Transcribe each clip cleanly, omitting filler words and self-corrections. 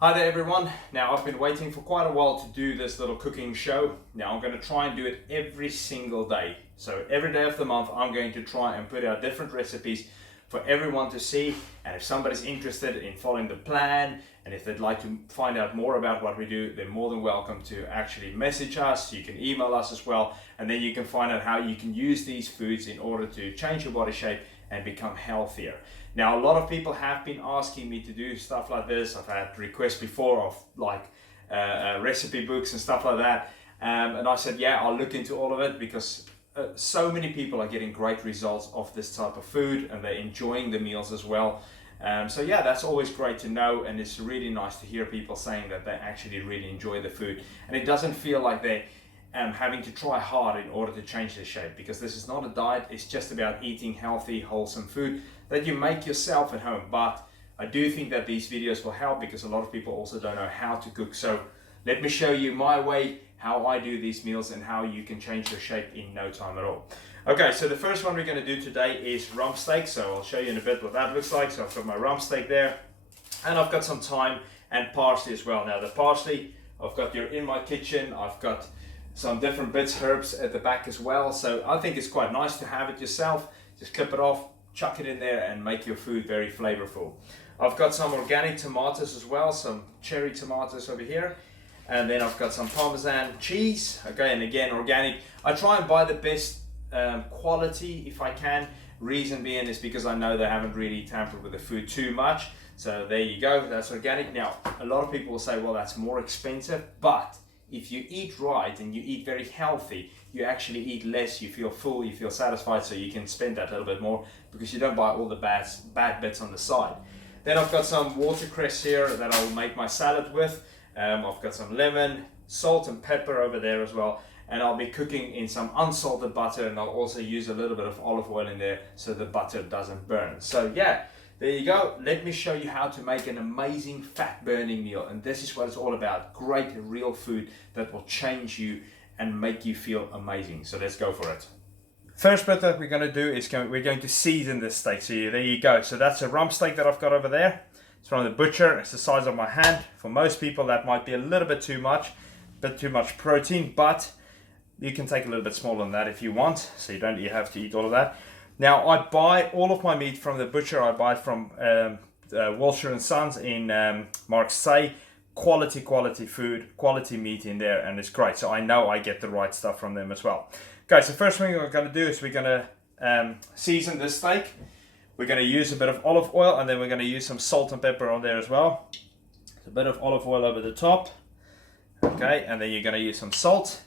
Hi there everyone. Now I've been waiting for quite a while to do this little cooking show. Now I'm going to try and do it every single day. So every day of the month I'm going to try and put out different recipes for everyone to see, and if somebody's interested in following the plan and if they'd like to find out more about what we do, they're more than welcome to actually message us. You can email us as well, and then you can find out how you can use these foods in order to change your body shape and become healthier. Now a lot of people have been asking me to do stuff like this. I've had requests before of like recipe books and stuff like that, and I said yeah, I'll look into all of it because so many people are getting great results of this type of food and they're enjoying the meals as well. So yeah, that's always great to know, and it's really nice to hear people saying that they actually really enjoy the food and it doesn't feel like they're having to try hard in order to change their shape, because this is not a diet. It's just about eating healthy, wholesome food that you make yourself at home. But I do think that these videos will help because a lot of people also don't know how to cook. So let me show you my way, how I do these meals and how you can change your shape in no time at all. Okay, so the first one we're going to do today is rump steak. So I'll show you in a bit what that looks like. So I've got my rump steak there, and I've got some thyme and parsley as well. Now the parsley I've got here in my kitchen. I've got some different bits, herbs at the back as well. So I think it's quite nice to have it yourself. Just clip it off, chuck it in there and make your food very flavorful. I've got some organic tomatoes as well, some cherry tomatoes over here. And then I've got some Parmesan cheese, okay, and again organic. I try and buy the best quality if I can. Reason being is because I know they haven't really tampered with the food too much. So there you go, that's organic. Now a lot of people will say, well, that's more expensive, but if you eat right and you eat very healthy, you actually eat less, you feel full, you feel satisfied, so you can spend that a little bit more because you don't buy all the bad bits on the side. Then I've got some watercress here that I'll make my salad with. I've got some lemon, salt and pepper over there as well, and I'll be cooking in some unsalted butter, and I'll also use a little bit of olive oil in there so the butter doesn't burn. So yeah, there you go. Let me show you how to make an amazing fat burning meal, and this is what it's all about. Great real food that will change you and make you feel amazing. So let's go for it. First bit that we're going to do is we're going to season this steak. So there you go. So that's a rump steak that I've got over there. It's from the butcher. It's the size of my hand. For most people that might be a little bit too much protein, but you can take a little bit smaller than that if you want, so you have to eat all of that. Now I buy all of my meat from the butcher. I buy it from Wilshire and Sons in Marseille. Quality food, quality meat in there, and it's great. So I know I get the right stuff from them as well. Okay, so first thing we're going to do is we're going to season this steak. We're going to use a bit of olive oil, and then we're going to use some salt and pepper on there as well. A bit of olive oil over the top. Okay, and then you're going to use some salt.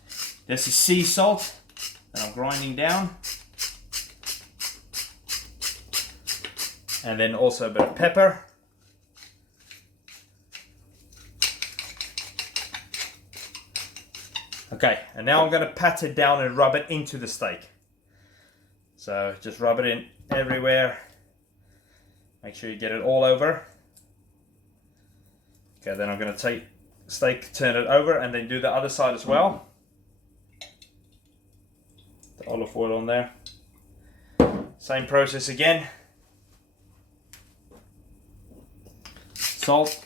This is sea salt that I'm grinding down. And then also a bit of pepper. Okay, and now I'm going to pat it down and rub it into the steak. So just rub it in everywhere. Make sure you get it all over. Okay, then I'm going to take steak, turn it over, and then do the other side as well. The olive oil on there. Same process again. Salt.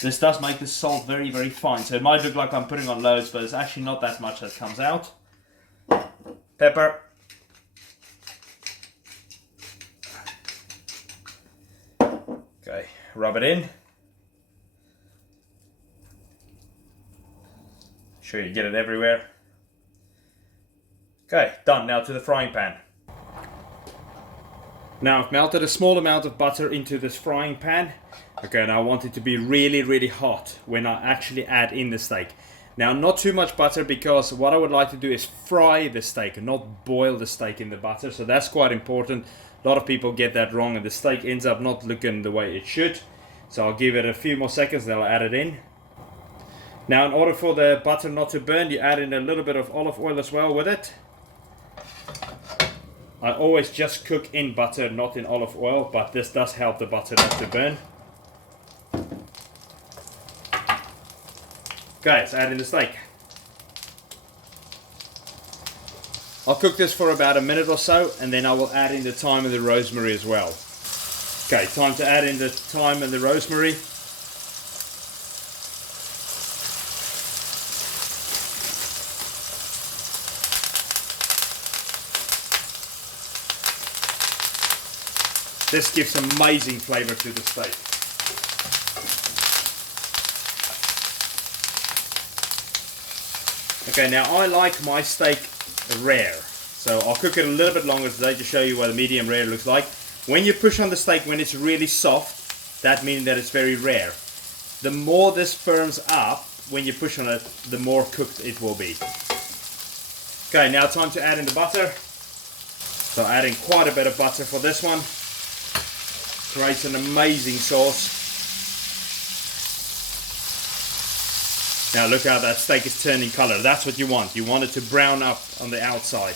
This does make the salt very, very fine. So it might look like I'm putting on loads, but it's actually not that much that comes out. Pepper. Okay, rub it in. Make sure you get it everywhere. Okay, done. Now to the frying pan. Now I've melted a small amount of butter into this frying pan. Okay, now I want it to be really, really hot when I actually add in the steak. Now not too much butter, because what I would like to do is fry the steak and not boil the steak in the butter. So that's quite important. A lot of people get that wrong and the steak ends up not looking the way it should. So I'll give it a few more seconds, then I'll add it in. Now in order for the butter not to burn, you add in a little bit of olive oil as well with it. I always just cook in butter, not in olive oil, but this does help the butter not to burn. Okay, let's add in the steak. I'll cook this for about a minute or so, and then I will add in the thyme and the rosemary as well. Okay, time to add in the thyme and the rosemary. This gives amazing flavor to the steak. Okay, now I like my steak rare, so I'll cook it a little bit longer today to show you what a medium rare looks like. When you push on the steak when it's really soft, that means that it's very rare. The more this firms up when you push on it, the more cooked it will be. Okay, now time to add in the butter. So adding quite a bit of butter for this one. Creates an amazing sauce. Now look how that steak is turning color. That's what you want. You want it to brown up on the outside.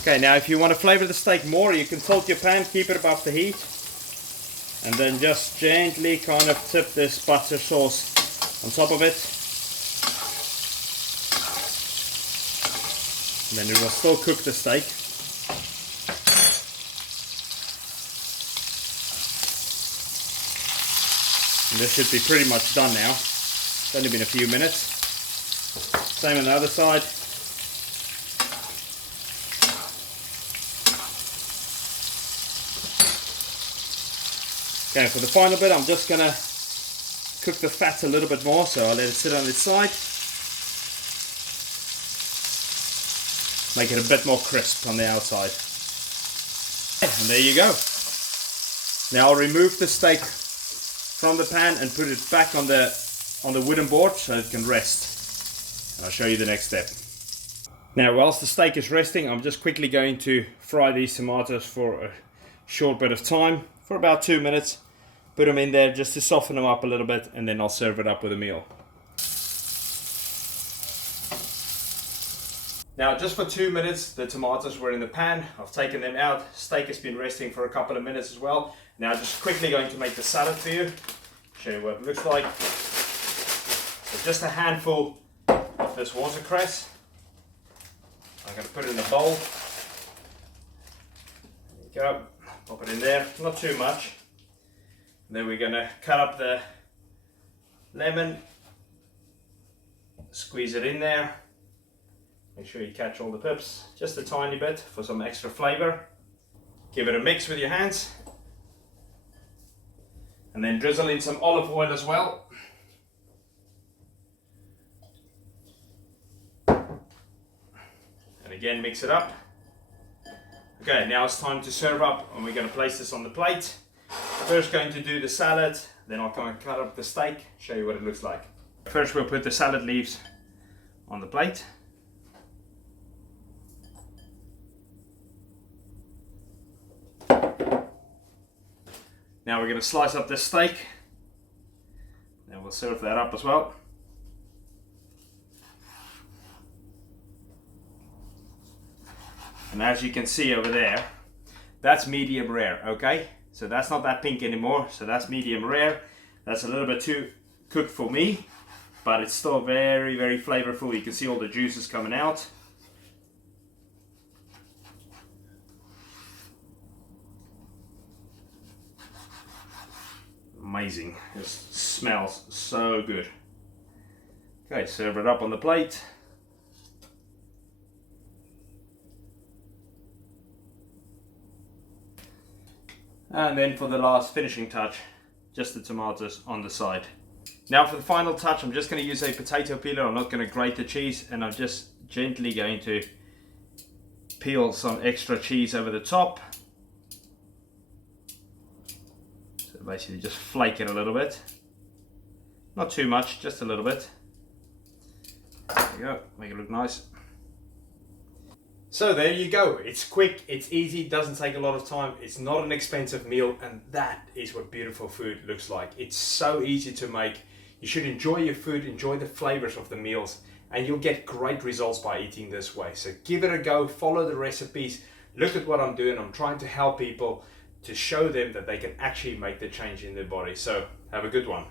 Okay, now if you want to flavor the steak more, you can tilt your pan, keep it above the heat, and then just gently kind of tip this butter sauce on top of it. And then it will still cook the steak. And this should be pretty much done now. It's only been a few minutes. Same on the other side. Okay, for the final bit, I'm just going to cook the fat a little bit more, so I'll let it sit on its side. Make it a bit more crisp on the outside. And there you go. Now I'll remove the steak from the pan and put it back on the wooden board so it can rest. And I'll show you the next step. Now whilst the steak is resting, I'm just quickly going to fry these tomatoes for a short bit of time, for about 2 minutes. Put them in there just to soften them up a little bit, and then I'll serve it up with a meal. Now just for 2 minutes the tomatoes were in the pan. I've taken them out. Steak has been resting for a couple of minutes as well. Now just quickly going to make the salad for you. Show you what it looks like. So just a handful of this watercress. I'm going to put it in a bowl. There you go. Pop it in there. Not too much. And then we're going to cut up the lemon. Squeeze it in there. Make sure you catch all the pips. Just a tiny bit for some extra flavor. Give it a mix with your hands. And then drizzle in some olive oil as well. And again, mix it up. Okay, now it's time to serve up, and we're going to place this on the plate. First going to do the salad, then I'll come and cut up the steak, show you what it looks like. First we'll put the salad leaves on the plate. Now we're going to slice up this steak, and we'll serve that up as well. And as you can see over there, that's medium rare, okay? So that's not that pink anymore, so that's medium rare. That's a little bit too cooked for me, but it's still very, very flavorful. You can see all the juices coming out. Amazing, it smells so good. Okay, serve it up on the plate. And then for the last finishing touch, just the tomatoes on the side. Now for the final touch, I'm just going to use a potato peeler. I'm not going to grate the cheese, and I'm just gently going to peel some extra cheese over the top. So basically just flake it a little bit. Not too much, just a little bit. There you go, make it look nice. So there you go. It's quick, it's easy, doesn't take a lot of time, it's not an expensive meal, and that is what beautiful food looks like. It's so easy to make. You should enjoy your food, enjoy the flavors of the meals, and you'll get great results by eating this way. So give it a go, follow the recipes, look at what I'm doing. I'm trying to help people to show them that they can actually make the change in their body. So have a good one.